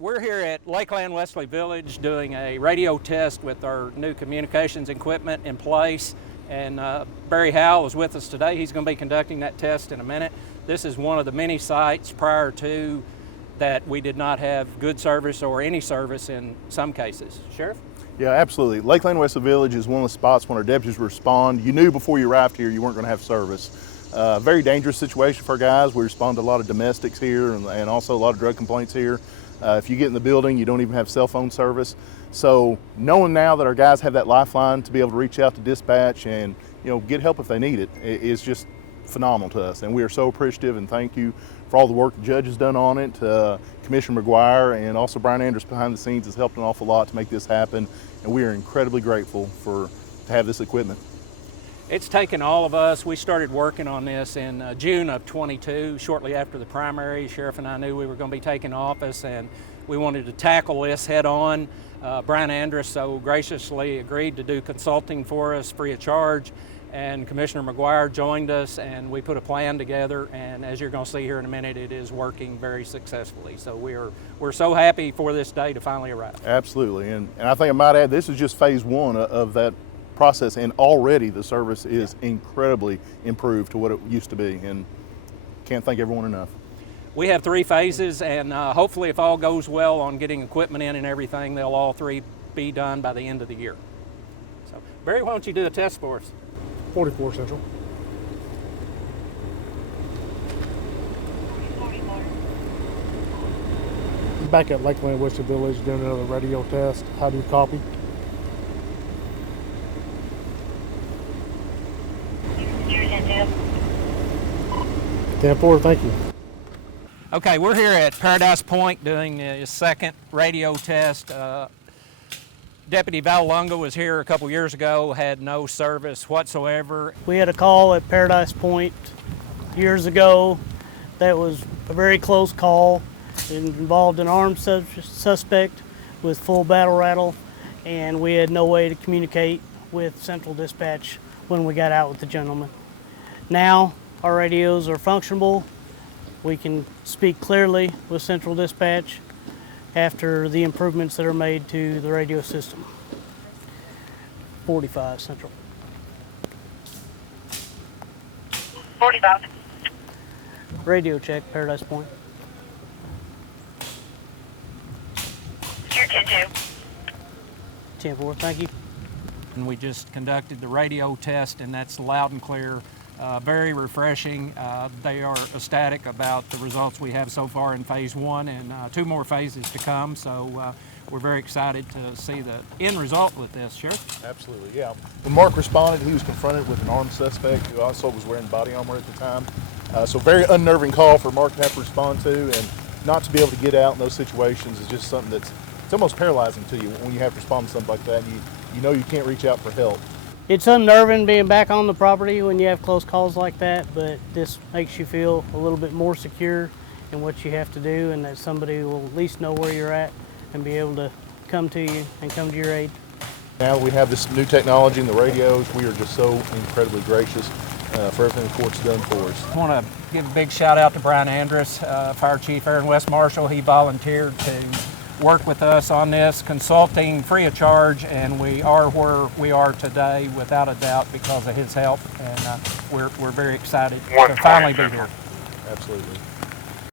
We're here at Lakeland Wesley Village doing a radio test with our new communications equipment in place. And Barry Howell is with us today. He's going to be conducting that test in a minute. This is one of the many sites prior to that we did not have good service or any service in some cases. Sheriff? Yeah, absolutely. Lakeland Wesley Village is one of the spots when our deputies respond. You knew before you arrived here you weren't going to have service. Very dangerous situation for our guys. We respond to a lot of domestics here and also a lot of drug complaints here. If you get in the building, you don't even have cell phone service. So knowing now that our guys have that lifeline to be able to reach out to dispatch and get help if they need it is just phenomenal to us. And we are so appreciative and thank you for all the work the judge has done on it. Commissioner McGuire and also Brian Andrus behind the scenes has helped an awful lot to make this happen. And we are incredibly grateful to have this equipment. It's taken all of us. We started working on this in June of 22, shortly after the primary. Sheriff and I knew we were going to be taking office and we wanted to tackle this head on. Brian Andrus so graciously agreed to do consulting for us free of charge, and Commissioner McGuire joined us and we put a plan together, and as you're going to see here in a minute, it is working very successfully. So we're so happy for this day to finally arrive. Absolutely, and I think I might add this is just phase one of that process, and already the service is incredibly improved to what it used to be, and can't thank everyone enough. We have 3 phases, and hopefully if all goes well on getting equipment in and everything, they'll all 3 be done by the end of the year. So Barry, why don't you do the test for us? 44 Central. Back at Lakeland Wesley Village doing another radio test. How do you copy? Here's a 10-4, thank you. Okay, we're here at Paradise Point doing a second radio test. Deputy Val Lunga was here a couple years ago, had no service whatsoever. We had a call at Paradise Point years ago that was a very close call. It involved an armed suspect with full battle rattle, and we had no way to communicate with Central Dispatch when we got out with the gentleman. Now our radios are functionable. We can speak clearly with Central Dispatch after the improvements that are made to the radio system. 45 Central. 45. Radio check, Paradise Point. Here 10-2. 10-4, thank you. And we just conducted the radio test, and that's loud and clear. Very refreshing. They are ecstatic about the results we have so far in phase 1 and 2 more phases to come. So we're very excited to see the end result with this. Sure? Absolutely, yeah. When Mark responded, he was confronted with an armed suspect who also was wearing body armor at the time. So very unnerving call for Mark to have to respond to, and not to be able to get out in those situations is just something it's almost paralyzing to you when you have to respond to something like that. And you know you can't reach out for help. It's unnerving being back on the property when you have close calls like that, but this makes you feel a little bit more secure in what you have to do, and that somebody will at least know where you're at and be able to come to you and come to your aid. Now that we have this new technology in the radios, we are just so incredibly gracious for everything the court's done for us. I want to give a big shout out to Brian Andrus, Fire Chief Aaron West Marshall. He volunteered to work with us on this, consulting free of charge, and we are where we are today without a doubt because of his help, and we're very excited to finally be here. Absolutely.